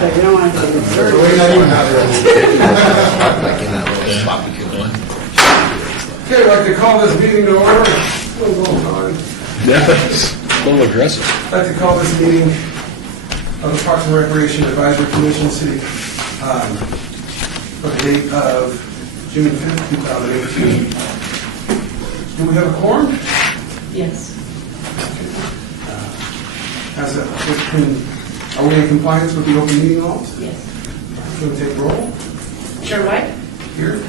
that. You don't want to get dirty. Like in that little sloppy one. Okay, I'd like to call this meeting to order. A little time. Yeah, that's a little aggressive. I'd like to call this meeting of the Parks and Recreation Advisory Commission City for the date of June 5th, 2018. Do we have a quorum? Yes. Are we in compliance with the open meeting laws? Yes. Can we take roll? Chair White? Here.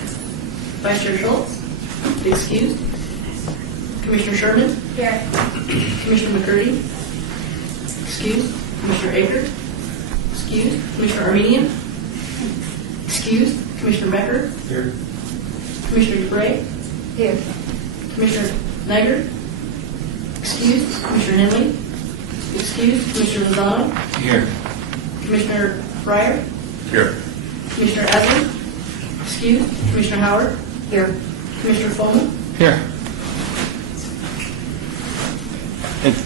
Vice Chair Schultz? Excused. Commissioner Sherman? Here. Commissioner McCurdy? Excused. Commissioner Aker? Excused. Commissioner Armenian? Excused. Commissioner Becker? Here. Commissioner Gray? Here. Commissioner Niger? Excused. Commissioner Henley? Excused. Commissioner Lozano? Here. Commissioner Fryer? Here. Commissioner Aslan? Excused. Commissioner Howard? Here. Commissioner Foreman? Here.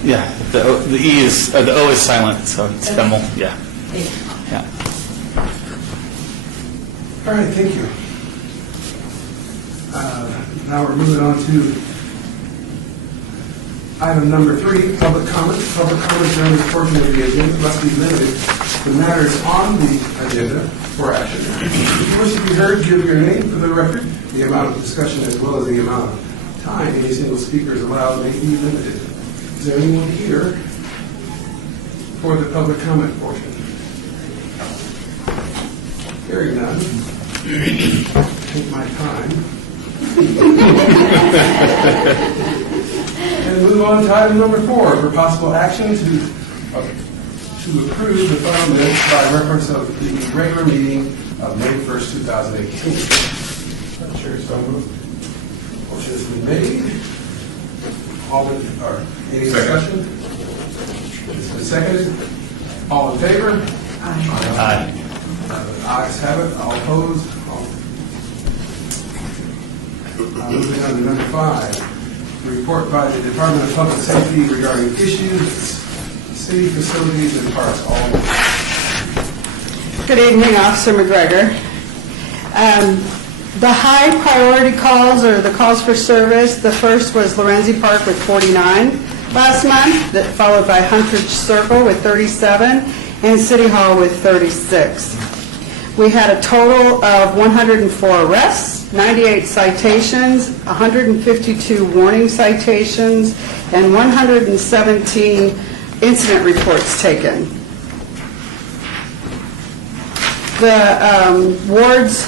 Yeah, the E is, the O is silent, so it's Okay. Bemmel, yeah. Thank you. Yeah. All right, thank you. Now we're moving on to item number 3, public comment. Public comments during this portion of the agenda must be limited to matters on the agenda for action. If you wish to be heard, give your name for the record. The amount of discussion as well as the amount of time any single speaker is allowed may be limited. Is there anyone here for the public comment portion? Hearing none. Take my time. And move on to item number 4, for possible action to approve the final minutes by reference of the regular meeting of May 1st, 2018. Not sure, so moved. Motion has been made. Any discussion? It's been seconded. All in favor? Aye. Ayes have it. All opposed? Moving on to number 5. Report by the Department of Public Safety regarding issues, city facilities and parks. All. Good evening, Officer McGregor. The high priority calls are the calls for service. The first was Lorenzi Park with 49 last month, followed by Huntridge Circle with 37, and City Hall with 36. We had a total of 104 arrests, 98 citations, 152 warning citations, and 117 incident reports taken. The wards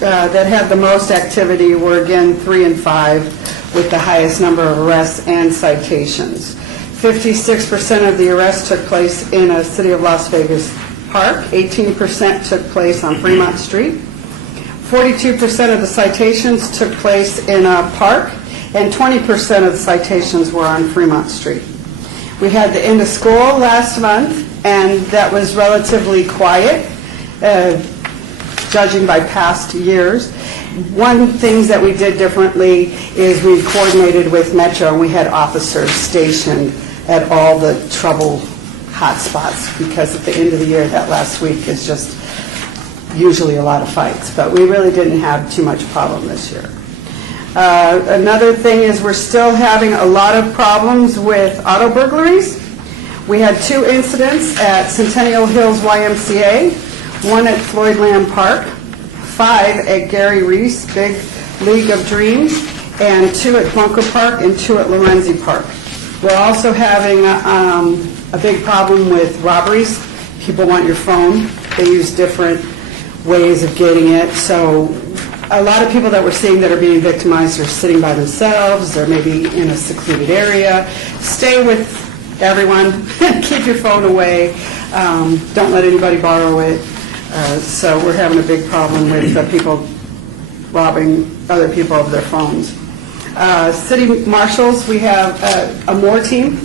that had the most activity were again 3 and 5, with the highest number of arrests and citations. 56% of the arrests took place in a City of Las Vegas park, 18% took place on Fremont Street, 42% of the citations took place in a park, and 20% of the citations were on Fremont Street. We had the end of school last month, and that was relatively quiet, judging by past years. One thing that we did differently is we coordinated with Metro, and we had officers stationed at all the trouble hotspots, because at the end of the year, that last week is just usually a lot of fights. But we really didn't have too much problem this year. Another thing is we're still having a lot of problems with auto burglaries. We had 2 incidents at Centennial Hills YMCA, 1 at Floyd Lamb Park, 5 at Gary Reese Big League of Dreams, and 2 at Bunker Park and 2 at Lorenzi Park. We're also having a big problem with robberies. People want your phone. They use different ways of getting it. So a lot of people that we're seeing that are being victimized are sitting by themselves. They're maybe in a secluded area. Stay with everyone. Keep your phone away. Don't let anybody borrow it. So we're having a big problem with people robbing other people of their phones. City marshals, we have a MORE team.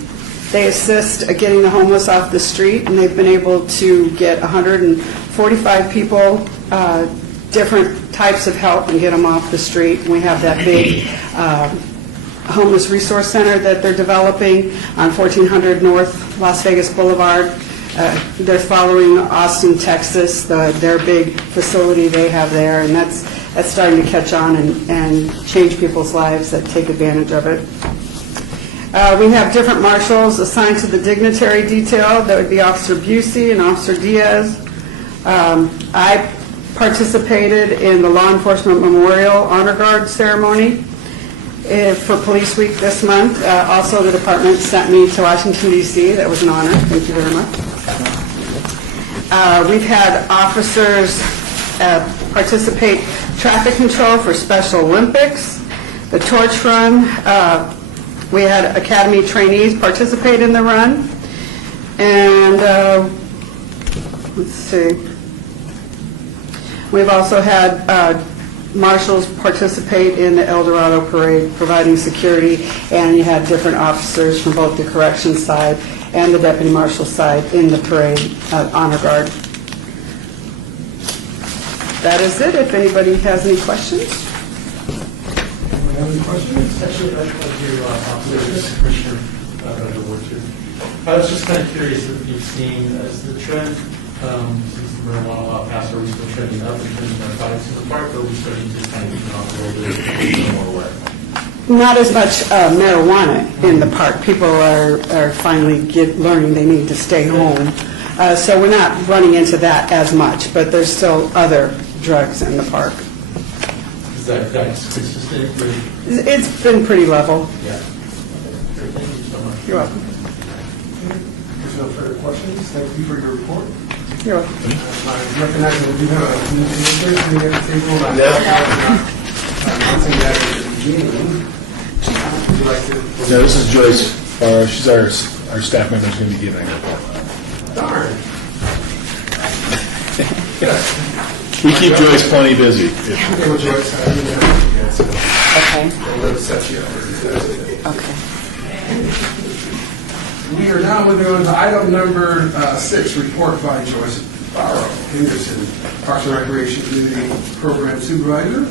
They assist getting the homeless off the street, and they've been able to get 145 people different types of help and get them off the street. And we have that big homeless resource center that they're developing on 1400 North Las Vegas Boulevard. They're following Austin, Texas, their big facility they have there, and that's starting to catch on and change people's lives that take advantage of it. We have different marshals assigned to the dignitary detail. That would be Officer Busey and Officer Diaz. I participated in the Law Enforcement Memorial Honor Guard ceremony for Police Week this month. Also, the department sent me to Washington, D.C. That was an honor. Thank you very much. We've had officers participate traffic control for Special Olympics, the torch run. We had Academy trainees participate in the run. And let's see. We've also had marshals participate in the El Dorado Parade, providing security, and you had different officers from both the corrections side and the deputy marshal side in the parade honor guard. That is it. If anybody has any questions. Anyone have any questions? Actually, I'd like to Commissioner Ward too. I was just kind of curious if you've seen, as the trend, since the marijuana law passed, are we still trending up in terms of narcotics in the park, or are we starting to kind of even off a little bit more away? Not as much marijuana in the park. People are finally learning they need to stay home. So we're not running into that as much, but there's still other drugs in the park. Is that's consistent with? It's been pretty level. Yeah. Great, thank you so much. You're welcome. There's no further questions. Thank you for your report. You're welcome. I recognize that we have a new person at the table. I'm announcing that at the beginning. Would you like to? No, this is Joyce. She's our staff member who's going to be giving her. Darn. We keep Joyce plenty busy. Okay, well, Joyce, I didn't have it yet, so Okay. we'll set you up. Okay. We are now moving on to item number 6, report by Joyce Barrow Henderson, Parks and Recreation Community Program Supervisor,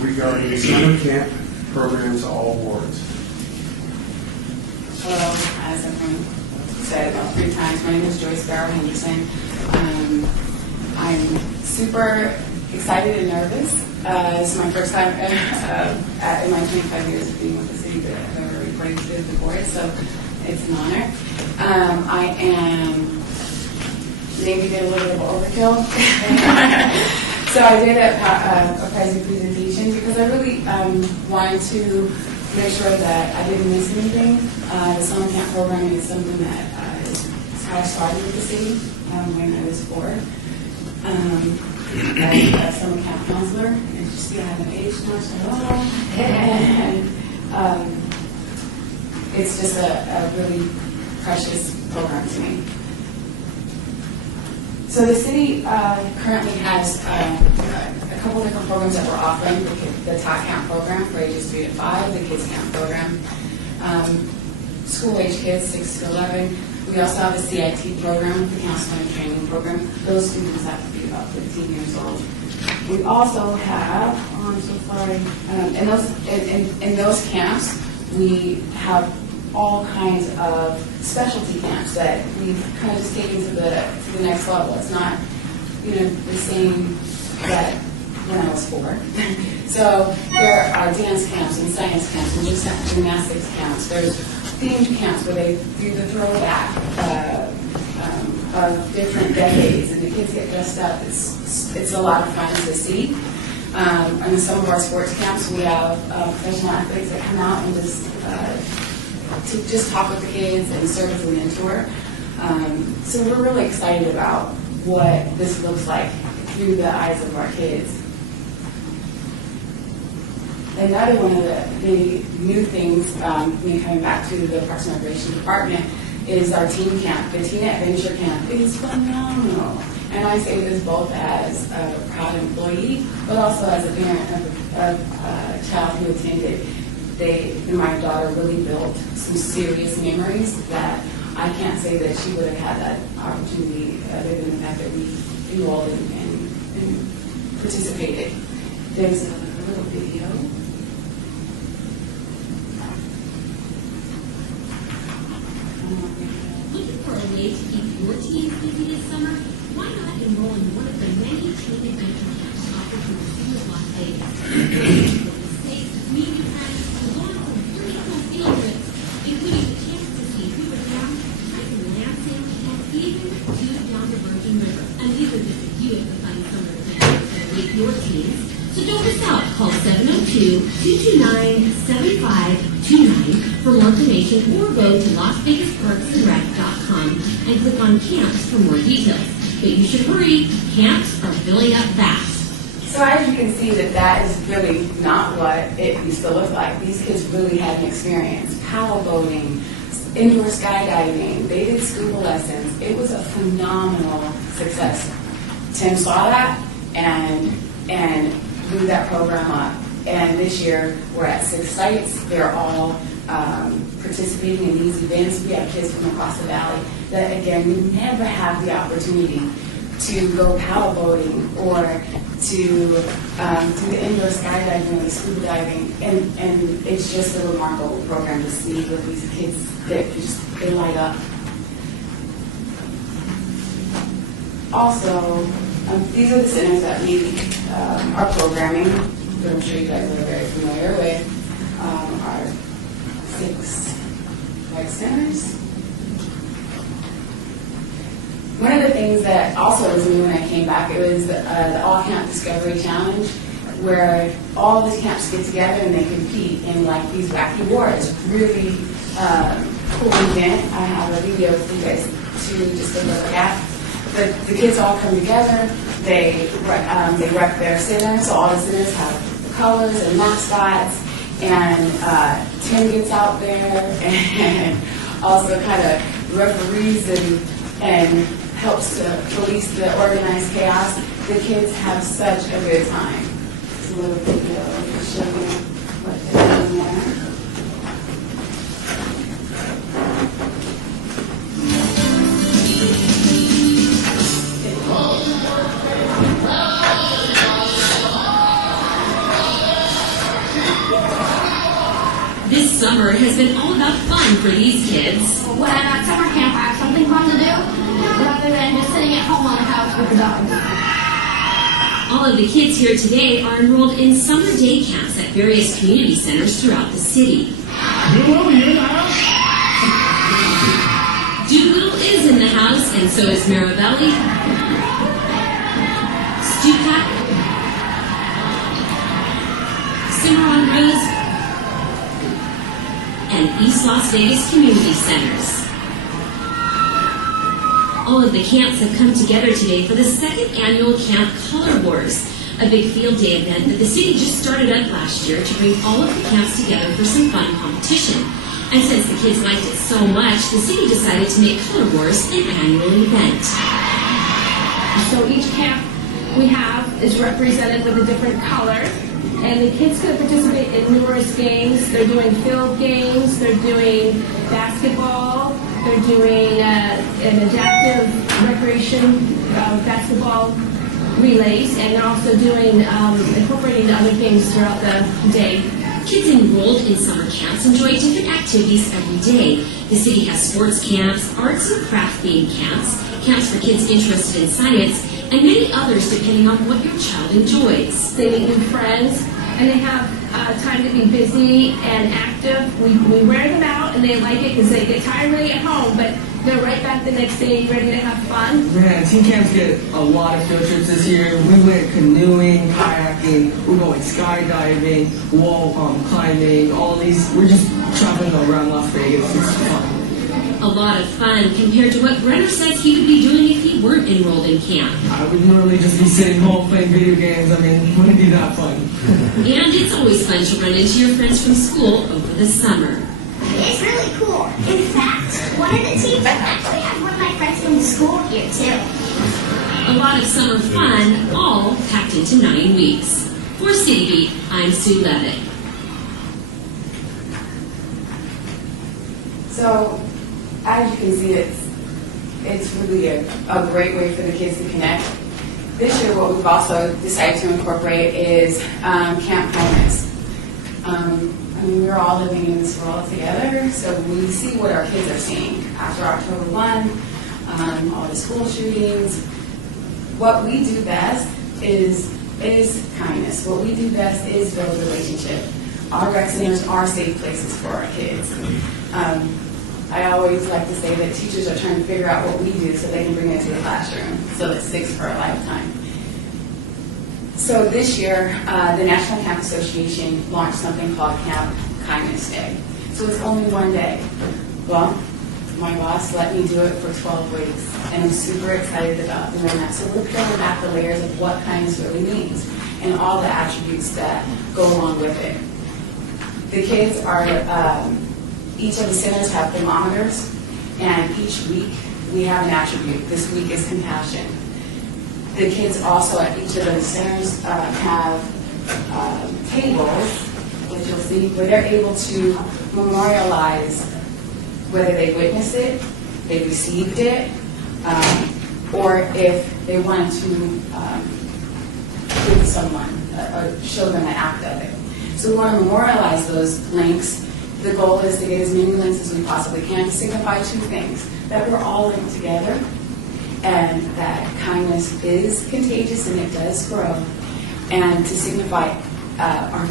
regarding summer camp programs all awards. Hello, as everyone said about 3 times, my name is Joyce Barrow Henderson. I'm super excited and nervous. This is my first time in my 25 years of being with the city that I've ever reported to the board, so it's an honor. I am maybe did a little bit of overkill. So I did a pricing presentation because I really wanted to make sure that I didn't miss anything. The summer camp program is something that is how I started with the city when I was 4. As a summer camp counselor, and just see I haven't aged much at all. And it's just a really precious program to me. So the city currently has a couple different programs that we're offering. The Top Camp program for ages 3 to 5, the Kids Camp program, school-age kids 6 to 11. We also have a CIT program, the Counseling and Training program. Those students have to be about 15 years old. We also have, oh, I'm so sorry, in those camps, we have all kinds of specialty camps that we've kind of just taken to the next level. It's not, the same that when I was 4. So there are dance camps and science camps and gymnastics camps. There's themed camps where they do the throwback of different decades, and the kids get dressed up. It's a lot of fun to see. And in some of our sports camps, we have professional athletes that come out and just talk with the kids and serve as a mentor. So we're really excited about what this looks like through the eyes of our kids. Another one of the new things, coming back to the Parks and Recreation Department, is our teen camp. The Teen Adventure Camp is phenomenal. And I say this both as a proud employee, but also as a parent of a child who attended. My daughter really built some serious memories that I can't say that she would have had that opportunity other than the fact that we enrolled and participated. There's a little video. Looking for a way to keep your teeth your teens. So don't miss out. Call 702-229-7529 for more information or go to LasVegasParksandRec.com and click on camps for more details. But you should hurry. Camps are filling up fast. So as you can see that is really not what it used to look like. These kids really had an experience. Paddle boating, indoor skydiving, they did scuba lessons. It was a phenomenal success. Tim saw that and blew that program up. And this year we're at 6 sites. They're all participating in these events. We have kids from across the valley that, again, we never have the opportunity to go paddle boating or to do the indoor skydiving or the scuba diving, and it's just a remarkable program to see with these kids that they light up. Also, these are the centers that we are programming, that I'm sure you guys are very familiar with, our 6 rec centers. One of the things that also was new when I came back, it was the All Camp Discovery Challenge, where all the camps get together and they compete in like these wacky wars. Really cool event. I have a video for you guys to just take a look at. But the kids all come together. They rep their centers. So all the centers have the colors and mascots. And Tim gets out there and also kind of referees and helps to police the organized chaos. The kids have such a good time. It's a little video to show you what they're doing there. This summer has been all about fun for these kids. When I'm at summer camp, I have something fun to do rather than just sitting at home on the couch with the dogs. All of the kids here today are enrolled in summer day camps at various community centers throughout the city. Doolittle is in the house, and so is Mirabelli, Stupak, Cimarron Rose, and East Las Vegas Community Centers. All of the camps have come together today for the 2nd annual Camp Color Wars, a big field day event that the city just started up last year to bring all of the camps together for some fun competition. And since the kids liked it so much, the city decided to make Color Wars an annual event. So each camp we have is represented with a different color. And the kids can participate in numerous games. They're doing field games, they're doing basketball, they're doing an adaptive recreation basketball relays, and they're also doing incorporating the other games throughout the day. Kids enrolled in summer camps enjoy different activities every day. The city has sports camps, arts and craft themed camps, camps for kids interested in science, and many others depending on what your child enjoys. They meet new friends, and they have time to be busy and active. We wear them out, and they like it because they get tired really at home, but they're right back the next day ready to have fun. Man, teen camps get a lot of field trips this year. We went canoeing, kayaking, we're going skydiving, wall climbing, all of these. We're just traveling around Las Vegas. It's fun. A lot of fun compared to what Brenner says he would be doing if he weren't enrolled in camp. I would literally just be sitting home playing video games. I mean, wouldn't it be that fun? And it's always fun to run into your friends from school over the summer. It's really cool. In fact, one of the teams actually had one of my friends from school here too. A lot of summer fun, all packed into 9 weeks. For City Beat, I'm Sue Levitt. So, as you can see, it's really a great way for the kids to connect. This year, what we've also decided to incorporate is Camp Kindness. We're all living in this world together, so we see what our kids are seeing. After October 1, all the school shootings, what we do best is kindness. What we do best is build a relationship. Our rec centers are safe places for our kids. I always like to say that teachers are trying to figure out what we do so they can bring it to the classroom, so it sticks for a lifetime. So this year, the National Camp Association launched something called Camp Kindness Day. So it's only one day. Well, my boss let me do it for 12 weeks, and I'm super excited about doing that. So we're peeling back the layers of what kindness really means and all the attributes that go along with it. The kids are, each of the centers have thermometers, and each week we have an attribute. This week is compassion. The kids also at each of those centers have tables, which you'll see, where they're able to memorialize whether they witnessed it, they received it, or if they wanted to give someone or show them an act of it. So we want to memorialize those links. The goal is to get as many links as we possibly can to signify two things: that we're all linked together, and that kindness is contagious and it does grow, and to signify our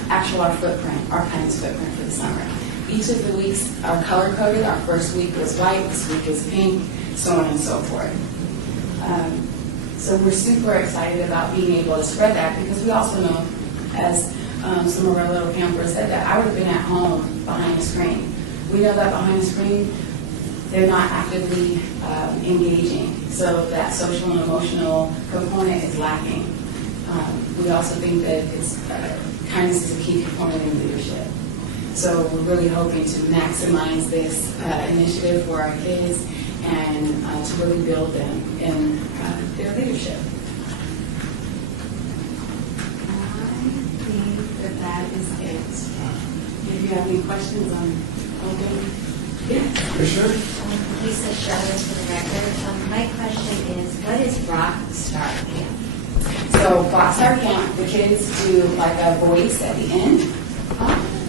footprint, our kindness footprint for the summer. Each of the weeks are color-coded. Our first week was white, this week is pink, so on and so forth. So we're super excited about being able to spread that, because we also know, as some of our little campers said, that I would have been at home behind a screen. We know that behind a screen, they're not actively engaging, so that social and emotional component is lacking. We also think that kindness is a key component in leadership. So we're really hoping to maximize this initiative for our kids and to really build them in their leadership. I think that is it. If you have any questions on open, yeah. Commissioner? Lisa Shelley for the record. My question is, what is Rock Star Camp? So Rockstar Camp, the kids do like a voice at the end.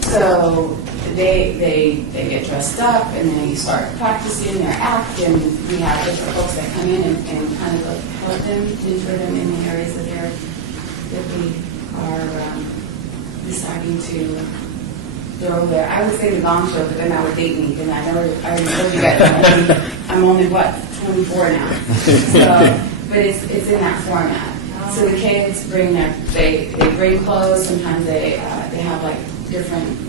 So they get dressed up, and then you start practicing their act, and we have different folks that come in and kind of like help them, mentor them in the areas that we are deciding to throw there. I would say the gong show, but then that would date me, and I already told you guys I'm only 24 now. So, but it's in that format. So the kids bring they bring clothes. Sometimes they have like different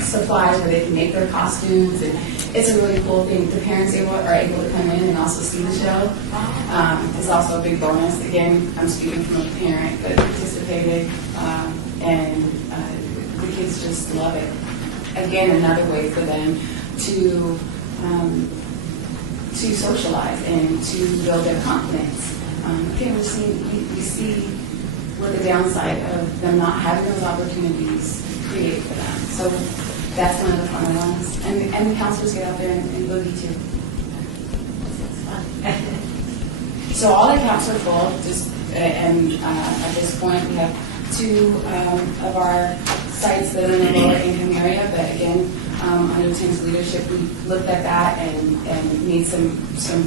supplies where they can make their costumes, and it's a really cool thing. The parents are able to come in and also see the show. It's also a big bonus. Again, I'm speaking from a parent that participated, and the kids just love it. Again, another way for them to socialize and to build their confidence. Again, we see what the downside of them not having those opportunities create for them. So that's one of the fun ones. And the counselors get out there and boogie too. It's fun. So all the camps are full. And at this point, we have 2 of our sites that are in the lower income area. But again, under Tim's leadership, we looked at that and made some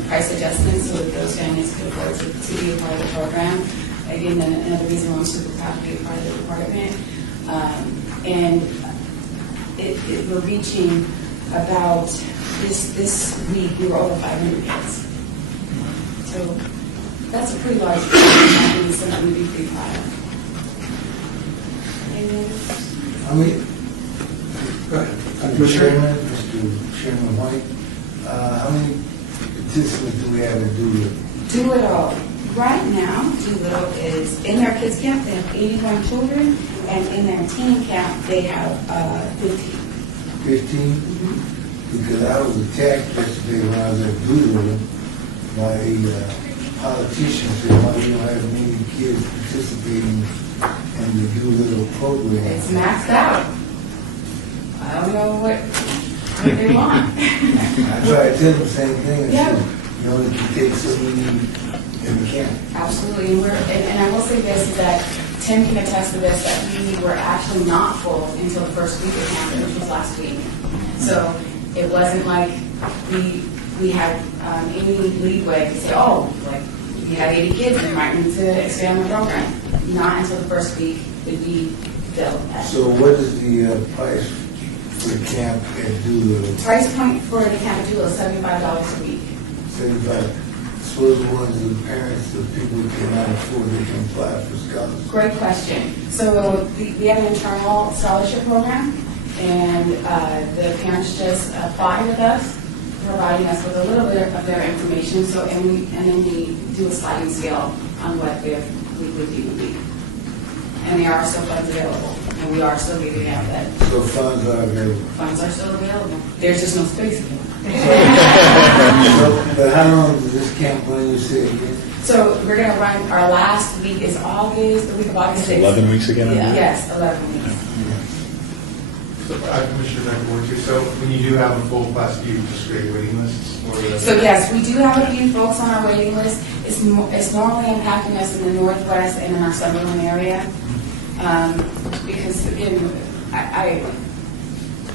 price adjustments so that those families could afford to be a part of the program. Again, another reason why I'm super proud to be a part of the department. And we're reaching about this week we were over 500 kids. So that's a pretty large group, and something to be pretty proud of. Go ahead. Mr. Chairman White, how many participants do we have in Doolittle? Doolittle. Right now, Doolittle is in their kids camp. They have 81 children, and in their teen camp, they have 15. 15? Mm-hmm. Because I was attacked yesterday when I was at Doolittle by a politician said, why you don't have many kids participating in the Doolittle program? It's maxed out. I don't know what they want. I tried to tell them the same thing. Yeah. You only can take so many in the camp. Absolutely. And I will say this, is that Tim can attest to this, that we were actually not full until the first week of camp, which was last week. So it wasn't like we had any leeway to say, oh, like we had 80 kids, we might need to expand the program. Not until the first week did we fill that. So what is the price for the camp at Doolittle? Price point for the camp at Doolittle is $75 a week. 75. for the ones, the parents, the people who cannot afford, they can apply for scholarships? Great question. So we have an internal scholarship program, and the parents just apply with us, providing us with a little bit of their information. So and then we do a sliding scale on what their weekly fee would be. And there are still funds available, and we are still giving out that. So funds are available. Funds are still available. There's just no space available. But how long does this camp run, you say again? So we're going to run, our last week is August, the week of August 6th. 11 weeks again, I Yeah, believe? yes, 11 weeks. So, Commissioner McAvoy, so when you do have a full class, do you just create waiting lists? So yes, we do have a few folks on our waiting list. It's normally impacting us in the Northwest and in our Sutherland area. Because again, I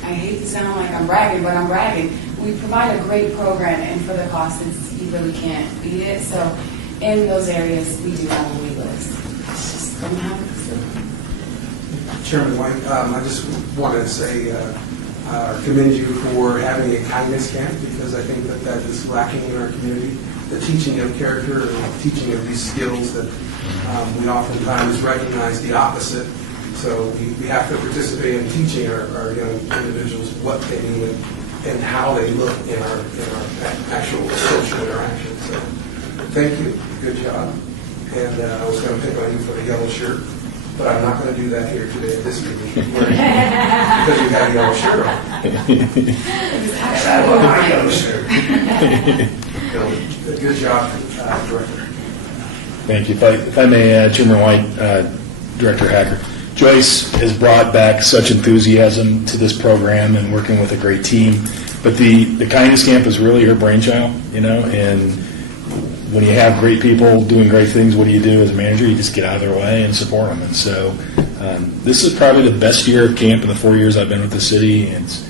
hate to sound like I'm bragging, but I'm bragging. We provide a great program, and for the cost, you really can't beat it. So in those areas, we do have a wait list. It's just don't have it. Chairman White, I just wanted to say, commend you for having a kindness camp, because I think that is lacking in our community. The teaching of character and teaching of these skills that we oftentimes recognize the opposite. So we have to participate in teaching our young individuals what they mean and how they look in our actual social interaction. So thank you. Good job. And I was going to pick on you for the yellow shirt, but I'm not going to do that here today at this meeting because you have a yellow shirt on. And I love my yellow shirt. Good job, Director. Thank you. If I may, Chairman White, Director Hacker, Joyce has brought back such enthusiasm to this program and working with a great team. But the Kindness Camp is really her brainchild, and when you have great people doing great things, what do you do as a manager? You just get out of their way and support them. And so this is probably the best year of camp in the 4 years I've been with the city. And it's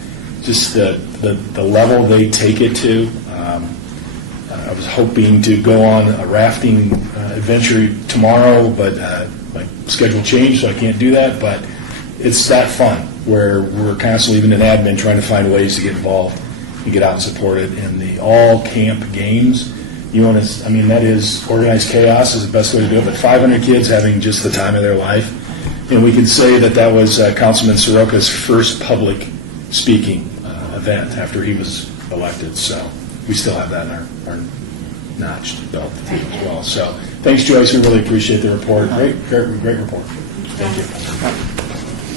just the level they take it to. I was hoping to go on a rafting adventure tomorrow, but my schedule changed, so I can't do that. But it's that fun where we're constantly, even in admin, trying to find ways to get involved and get out and support it. And the all-camp games, that is organized chaos is the best way to do it. But 500 kids having just the time of their life. And we can say that was Councilman Soroka's first public speaking event after he was elected. So we still have that in our notched belt too as well. So thanks, Joyce. We really appreciate the report. Great report. Thank you.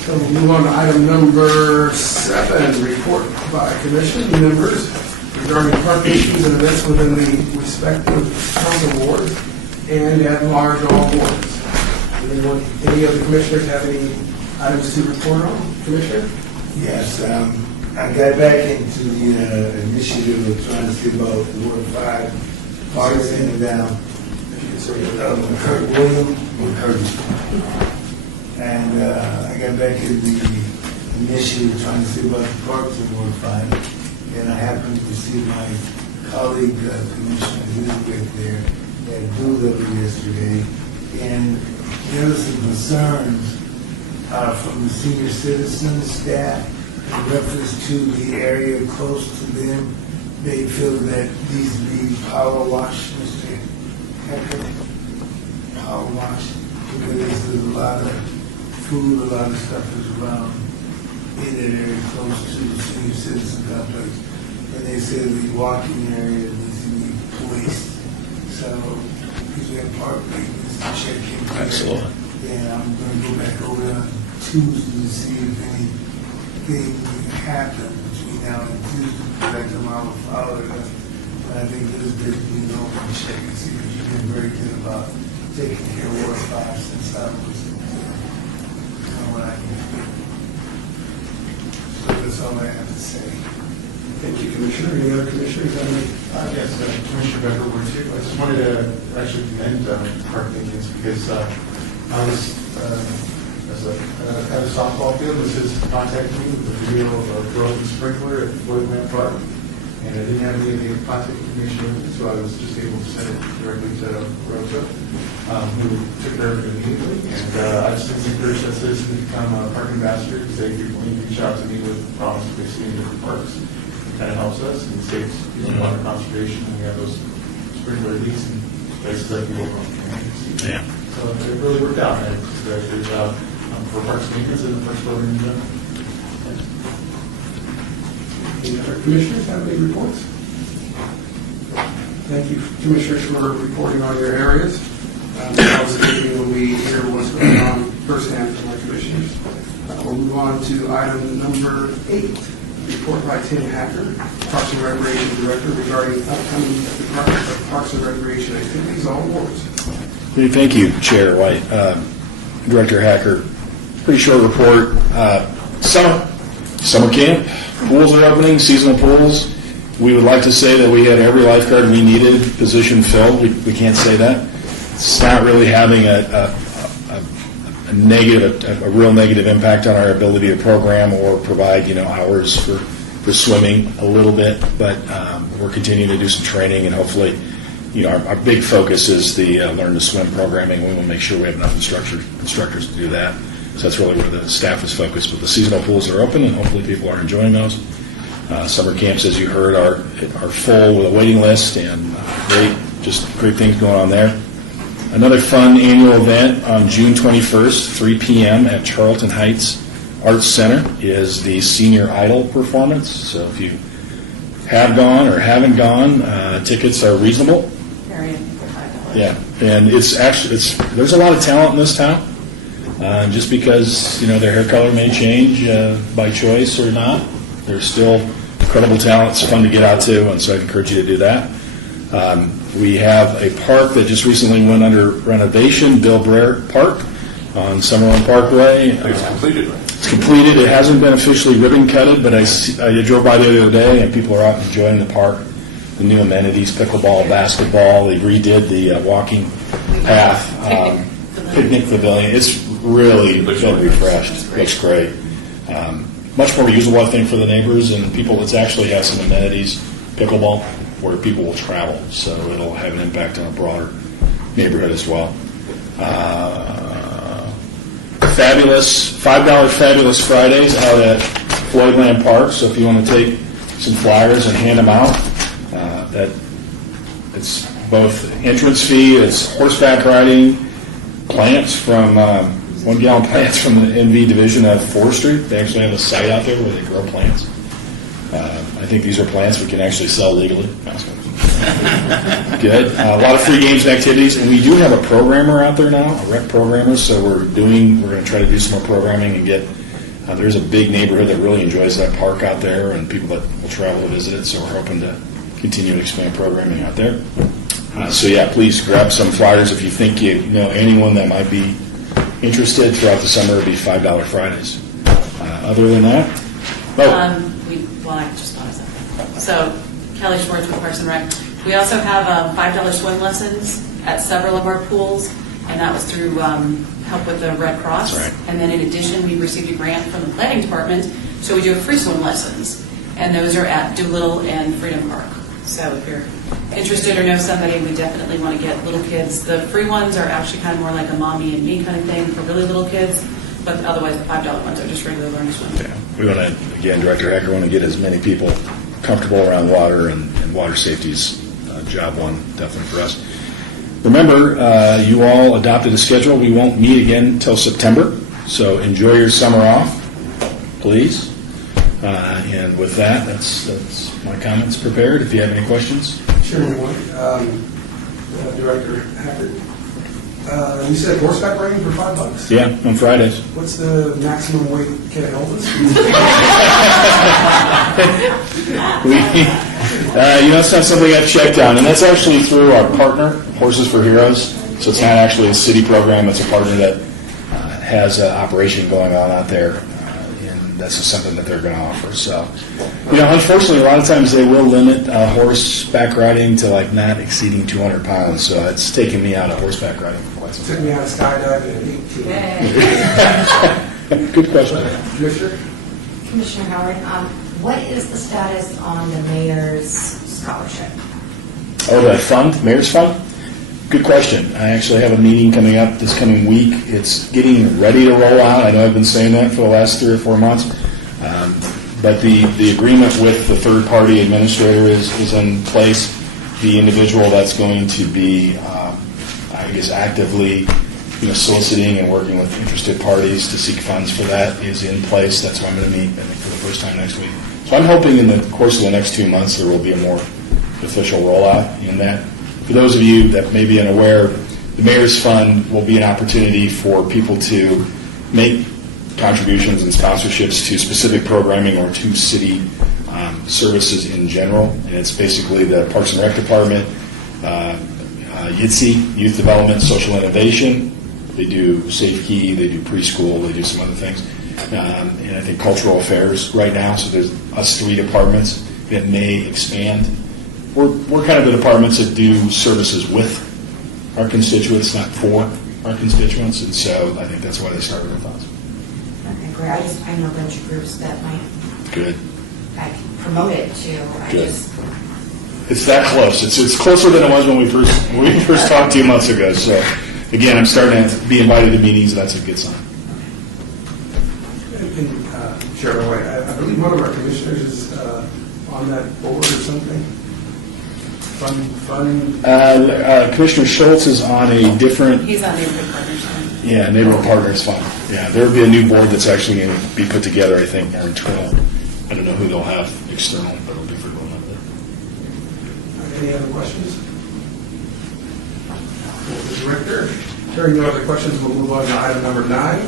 So we'll move on to item number 7, report by commission members regarding park issues and events within the respective council wards and at-large all wards. Any of the commissioners have any items to report on? Commissioner? Yes, I got back into the initiative of trying to see about Ward 5 parks in and down. William McCurdy. And I got back in the initiative trying to see about the parks in Ward 5. And I happened to see my colleague, Commissioner Elizabeth there at Doolittle yesterday. And there were some concerns from the senior citizen staff in reference to the area close to them. They feel that these be power washed, Mr. Hecker. Power washed, because there's a lot of food, a lot of stuff is around in that area close to the senior citizen complex. And they said the walking area needs to be policed. So, because we have park maintenance to check in. Absolutely. And I'm going to go back over there on Tuesday to see if anything happened between now and Tuesday. Back to my follow it up. But I think this is being over and check and see if you've been very good about taking care of Ward 5 since I was what I can do. So that's all I have to say. Thank you, Commissioner. Any other commissioners have any? Yes, Commissioner Becker, word two. I just wanted to actually commend park maintenance because I was at a softball field. This is contacting me with a video of a broken sprinkler at Floyd Lamp Park, and I didn't have any of the contact information with me, so I was just able to send it directly to Rosa, who took care of it immediately. And I just encourage that citizen to become a park ambassador because they frequently reach out to me with problems that they see in different parks. Kind of helps us and saves water conservation when we have those spring release and places like we work on. Yeah. So it really worked out. And it's a very good job for Parks and Maintenance and the Parks program in general. Any other commissioners have any reports? Thank you, commissioners, for reporting on your areas. That was a good thing when we hear what's going on firsthand from our commissioners. We'll move on to item number 8, report by Tim Hacker, Parks and Recreation Director, regarding upcoming Department of Parks and Recreation activities, all awards. Thank you, Chair White. Director Hacker, pretty short report. Summer camp, pools are opening, seasonal pools. We would like to say that we had every lifeguard we needed position filled. We can't say that. It's not really having a real negative impact on our ability to program or provide, hours for swimming a little bit, but we're continuing to do some training, and hopefully, our big focus is the Learn to Swim programming. We want to make sure we have enough instructors to do that. So that's really where the staff is focused. But the seasonal pools are open, and hopefully people are enjoying those. Summer camps, as you heard, are full with a waiting list, and great things going on there. Another fun annual event on June 21st, 3 p.m. at Charlton Heights Arts Center is the Senior Idol performance. So if you have gone or haven't gone, tickets are reasonable. Yeah, and there's a lot of talent in this town. Just because their hair color may change by choice or not, there's still incredible talent. It's fun to get out to, and so I encourage you to do that. We have a park that just recently went under renovation, Bill Brayer Park on Summerlin Parkway. It's completed, right? It's completed. It hasn't been officially ribbon cutted, but I drove by the other day, and people are out enjoying the park. The new amenities, pickleball, basketball. They redid the walking path, picnic pavilion. It's really been refreshed. Looks great. Much more usable, I think, for the neighbors and people. It actually has some amenities, pickleball, where people will travel, so it'll have an impact on a broader neighborhood as well. Fabulous $5 Fabulous Fridays out at Floydland Park. So if you want to take some flyers and hand them out, it's both entrance fee, it's horseback riding, plants from 1 gallon plants from the NV division of forestry. They actually have a site out there where they grow plants. I think these are plants we can actually sell legally. Good. A lot of free games and activities, and we do have a programmer out there now, a rec programmer. So we're going to try to do some more programming and get. There's a big neighborhood that really enjoys that park out there, and people that will travel to visit it. So we're hoping to continue to expand programming out there. So yeah, please grab some flyers if you think you know anyone that might be interested. Throughout the summer, it'll be $5 Fridays. Other than that, I just thought of something. So, Kelly Schwartz with Parks and Rec. We also have $5 swim lessons at several of our pools, and that was through help with the Red Cross. Right. And then in addition, we received a grant from the planning department, so we do free swim lessons, and those are at Doolittle and Freedom Park. So if you're interested or know somebody, we definitely want to get little kids. The free ones are actually kind of more like a mommy and me kind of thing for really little kids, but otherwise the $5 ones are just regular learn to swim. Yeah. We want to, again, Director Hacker, want to get as many people comfortable around water, and water safety is job one, definitely for us. Remember, you all adopted a schedule. We won't meet again until September, so enjoy your summer off, please. And with that, that's my comments prepared. If you have any questions. Chairman White, Director Hacker, you said horseback riding for $5? Yeah, on Fridays. What's the maximum weight can it hold us? It's not something I've checked on, and that's actually through our partner, Horses for Heroes. So it's not actually a city program. It's a partner that has an operation going on out there, and that's just something that they're going to offer. So, unfortunately, a lot of times they will limit horseback riding to not exceeding 200 pounds. So it's taken me out of horseback riding for quite some time. Took me out of skydiving at 18. Good question. Commissioner? Commissioner Howard, what is the status on the mayor's scholarship? Oh, the fund, mayor's fund? Good question. I actually have a meeting coming up this coming week. It's getting ready to roll out. I know I've been saying that for the last 3 or 4 months. But the agreement with the third-party administrator is in place. the individual that's going to be, I guess, actively soliciting and working with interested parties to seek funds for that is in place. That's why I'm going to meet, I think, for the first time next week. So I'm hoping in the course of the next 2 months there will be a more official rollout in that. For those of you that may be unaware, the Mayor's Fund will be an opportunity for people to make contributions and sponsorships to specific programming or to city services in general. And it's basically the Parks and Rec Department, YITSE, Youth Development, Social Innovation. They do Safe Key, they do preschool, they do some other things. And I think Cultural Affairs right now. So there's us 3 departments that may expand. We're kind of the departments that do services with our constituents, not for our constituents. And so I think that's why they started with us. Okay, great. I know a bunch of groups that might Good. promote it too. Good. It's that close. It's closer than it was when we first talked 2 months ago. So again, I'm starting to be invited to meetings, and that's a good sign. And, Chairman White, I believe one of our commissioners is on that board or something. Commissioner Schultz is on a different. He's on Neighborhood Partners. Yeah, Neighborhood Partners Fund. Yeah, there will be a new board that's actually going to be put together, I think, more internal. I don't know who they'll have external, but it'll be for a little bit. Any other questions? Director, hearing no other questions, we'll move on to item number 9.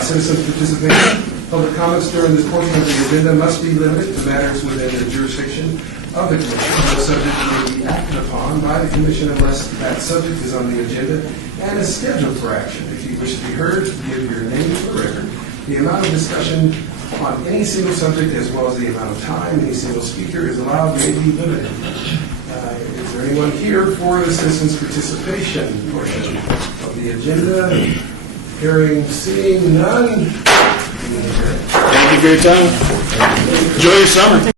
Citizens participation. Public comments during this portion of the agenda must be limited to matters within the jurisdiction of the Commission. No subject may be acted upon by the Commission unless that subject is on the agenda and is scheduled for action. If you wish to be heard, give your name for the record. The amount of discussion on any single subject, as well as the amount of time any single speaker is allowed, may be limited. Is there anyone here for the citizens participation portion of the agenda? Hearing, seeing none. Thank you for your time. Enjoy your summer.